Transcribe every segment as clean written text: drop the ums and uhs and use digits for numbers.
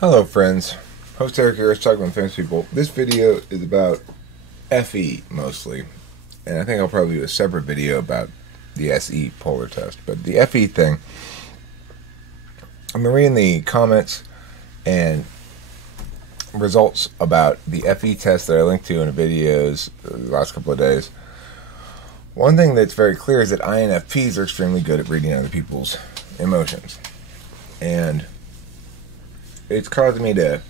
Hello friends, host Eric here, talking about famous people. This video is about FE mostly, and I think I'll probably do a separate video about the SE polar test. But the FE thing, I've been reading the comments and results about the FE test that I linked to in the videos the last couple of days. One thing that's very clear is that INFPs are extremely good at reading other people's emotions, and it's caused me to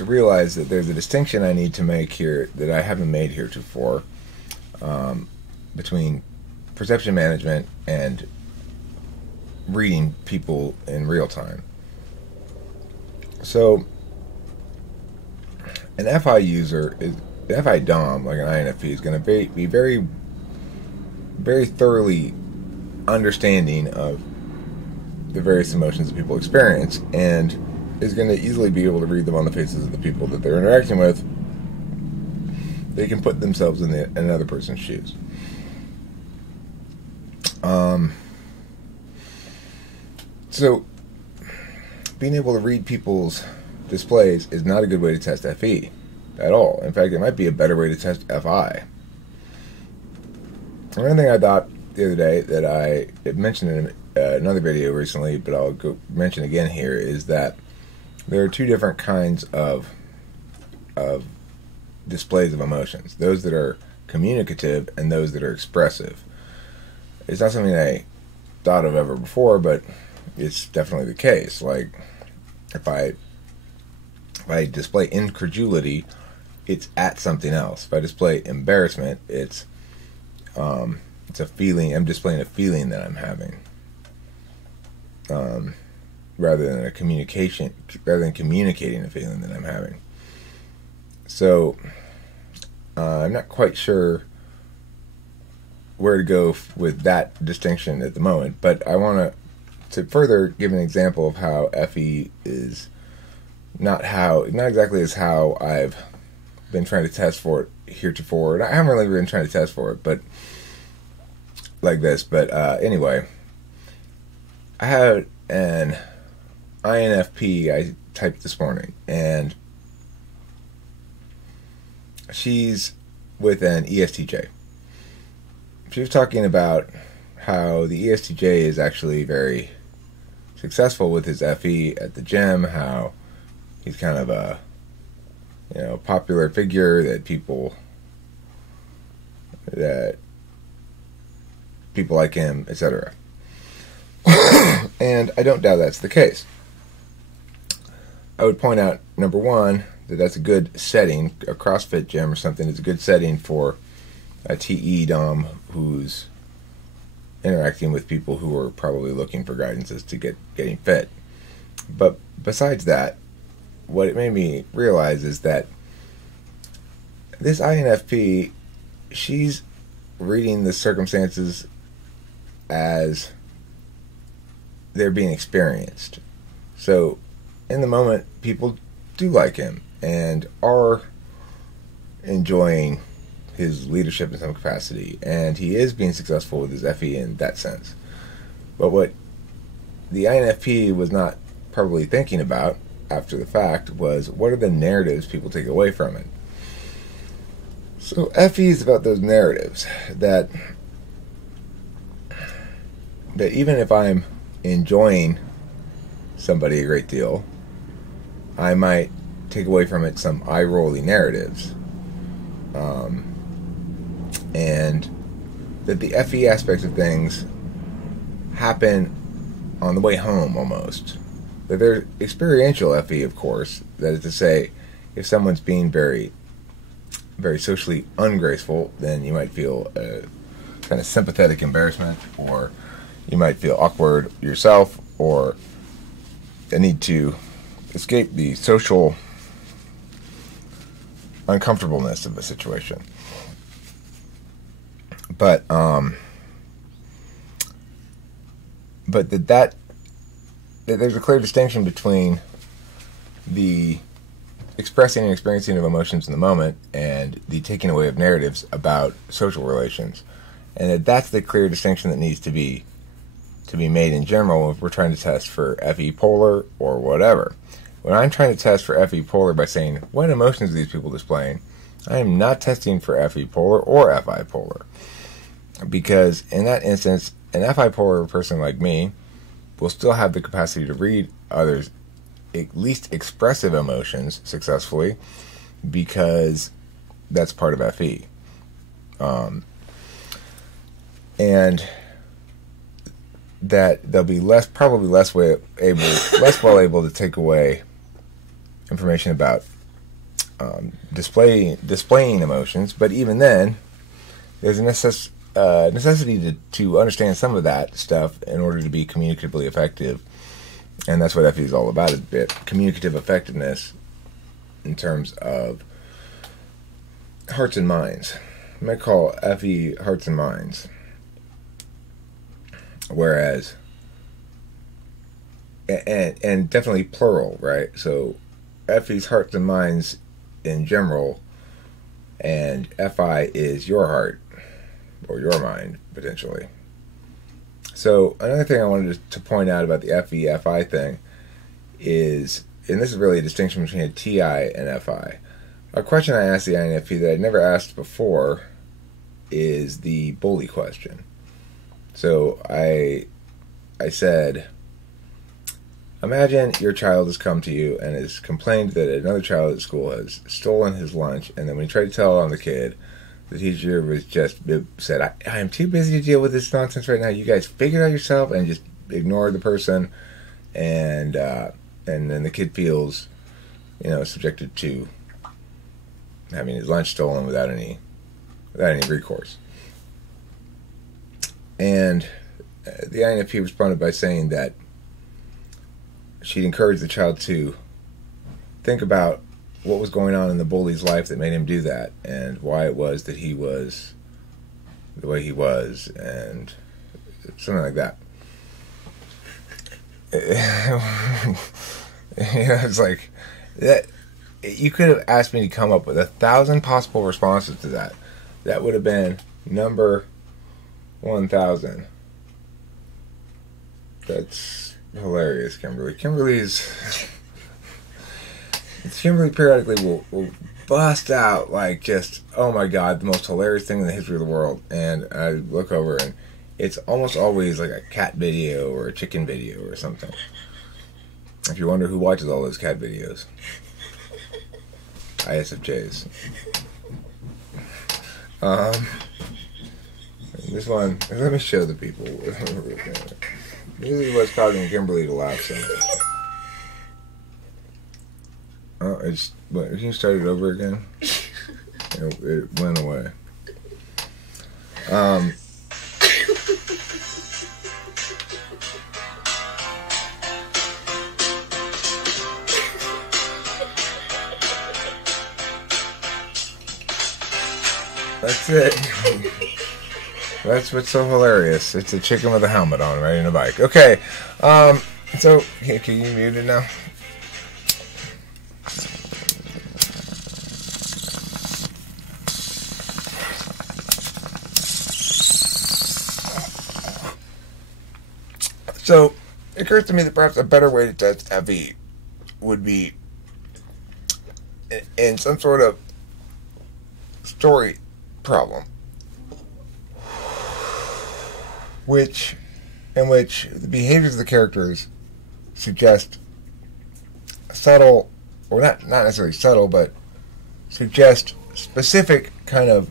realize that there's a distinction I need to make here that I haven't made heretofore, between perception management and reading people in real time. So, an FI user is FI Dom, like an INFP, is going to be very, very thoroughly understanding of the various emotions that people experience, and is going to easily be able to read them on the faces of the people that they're interacting with. They can put themselves in another person's shoes. So, being able to read people's displays is not a good way to test FE at all. In fact, it might be a better way to test FI. One thing I thought the other day that I mentioned in another video recently, but I'll go mention again here, is that there are two different kinds of displays of emotions. Those that are communicative and those that are expressive. It's not something I thought of ever before, but it's definitely the case. Like, if I display incredulity, it's at something else. If I display embarrassment, it's a feeling. I'm displaying a feeling that I'm having, rather than communicating a feeling that I'm having. So I'm not quite sure where to go with that distinction at the moment, but I want to further give an example of how FE is not exactly as how I've been trying to test for it heretofore. And I haven't really been trying to test for it, but like this. But anyway, I had an INFP I typed this morning, and she's with an ESTJ. She was talking about how the ESTJ is actually very successful with his FE at the gym, how he's kind of a popular figure that people like him, etc. And I don't doubt that's the case. I would point out, number one, that's a good setting. A CrossFit gym or something is a good setting for a TE Dom who's interacting with people who are probably looking for guidance as to getting fit. But besides that, what it made me realize is that this INFP, she's reading the circumstances as they're being experienced. So, in the moment, people do like him and are enjoying his leadership in some capacity, and he is being successful with his FE in that sense. But what the INFP was not probably thinking about after the fact was, what are the narratives people take away from it? So FE is about those narratives that even if I'm enjoying somebody a great deal, I might take away from it some eye-rolly narratives, and that the FE aspects of things happen on the way home almost. That there's experiential FE, of course. That is to say, if someone's being very, very socially ungraceful, then you might feel a kind of sympathetic embarrassment, or you might feel awkward yourself, or a need to escape the social uncomfortableness of the situation. But that there's a clear distinction between the expressing and experiencing of emotions in the moment and the taking away of narratives about social relations, and that's the clear distinction that needs to be made in general if we're trying to test for FE polar or whatever. when I'm trying to test for FE polar by saying, what emotions are these people displaying, I am not testing for FE polar or FI polar. Because in that instance, an FI polar person like me will still have the capacity to read others' at least expressive emotions successfully, because that's part of FE. And that they'll be probably less well able to take away information about displaying emotions. But even then, there's a necessity to understand some of that stuff in order to be communicatively effective, and that's what FE is all about, a bit communicative effectiveness in terms of hearts and minds. I might call FE hearts and minds, whereas and definitely plural, right? So FE's hearts and minds in general, and FI is your heart or your mind, potentially. So another thing I wanted to point out about the FE-FI thing is, and this is really a distinction between a TI and FI. A question I asked the INFP that I'd never asked before is the bully question. So I said, imagine your child has come to you and has complained that another child at school has stolen his lunch, and then when you try to tell on the kid, the teacher was just said, I am too busy to deal with this nonsense right now. You guys figure it out yourself, and just ignore the person, and then the kid feels, subjected to having his lunch stolen without any recourse. And the INFP responded by saying that she'd encourage the child to think about what was going on in the bully's life that made him do that, and why it was that he was the way he was, and something like that. It's like that. You could have asked me to come up with 1,000 possible responses to that. That would have been number 1,000. That's hilarious, Kimberly. Kimberly periodically will bust out like just, oh my god, the most hilarious thing in the history of the world. And I look over and it's almost always like a cat video or a chicken video or something. If you wonder who watches all those cat videos, ISFJs. This one, let me show the people. This is what's causing Kimberly to laugh so much. Oh, can you start it over again? It went away. That's it. That's what's so hilarious. It's a chicken with a helmet on riding a bike. Okay, so can you mute it now? So it occurs to me that perhaps a better way to test FE would be in some sort of story problem, in which the behaviors of the characters suggest subtle, or not necessarily subtle, but suggest specific kind of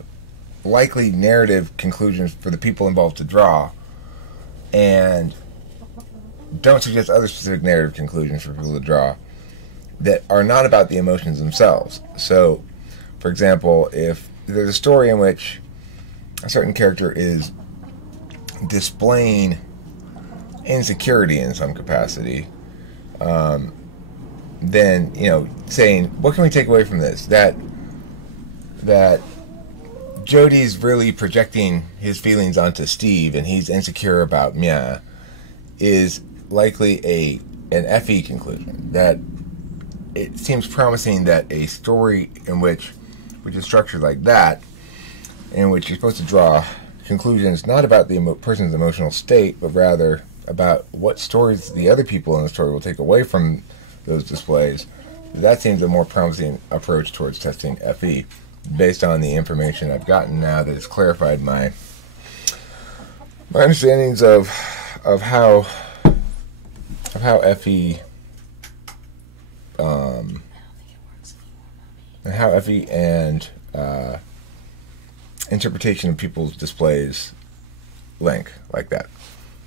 likely narrative conclusions for the people involved to draw, and don't suggest other specific narrative conclusions for people to draw that are not about the emotions themselves. So, for example, if there's a story in which a certain character is displaying insecurity in some capacity, then, saying, what can we take away from this? That Jody's really projecting his feelings onto Steve and he's insecure about Mia is likely an FE conclusion. That it seems promising that a story which is structured like that, in which you're supposed to draw conclusions not about the person's emotional state, but rather about what stories the other people in the story will take away from those displays. That seems a more promising approach towards testing FE, based on the information I've gotten now that has clarified my understandings of how FE and interpretation of people's displays link like that.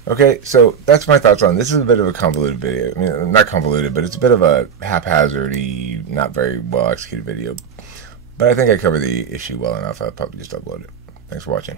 Okay, so that's my thoughts on this. This is a bit of a convoluted video. I mean, not convoluted, but it's a bit of a haphazardy, not very well executed video. But I think I covered the issue well enough. I'll probably just upload it. Thanks for watching.